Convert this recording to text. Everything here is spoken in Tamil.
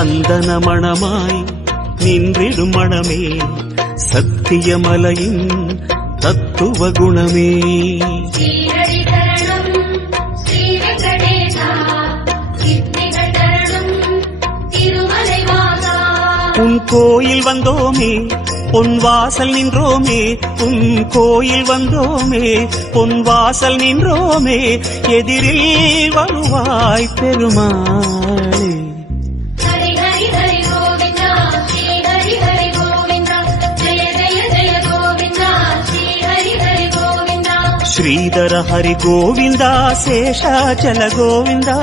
சந்தன மணமாய் நின்றிடும் மணமே சத்தியமலையின் தத்துவ குணமே. உன் கோயில் வந்தோமே பொன் வாசல் நின்றோமே, உன் கோயில் வந்தோமே பொன் வாசல் நின்றோமே, எதிரில் வருவாய் பெருமாளே. ஸ்ரீதர ஹரி கோவிந்தா சேஷாச்சல கோவிந்தா.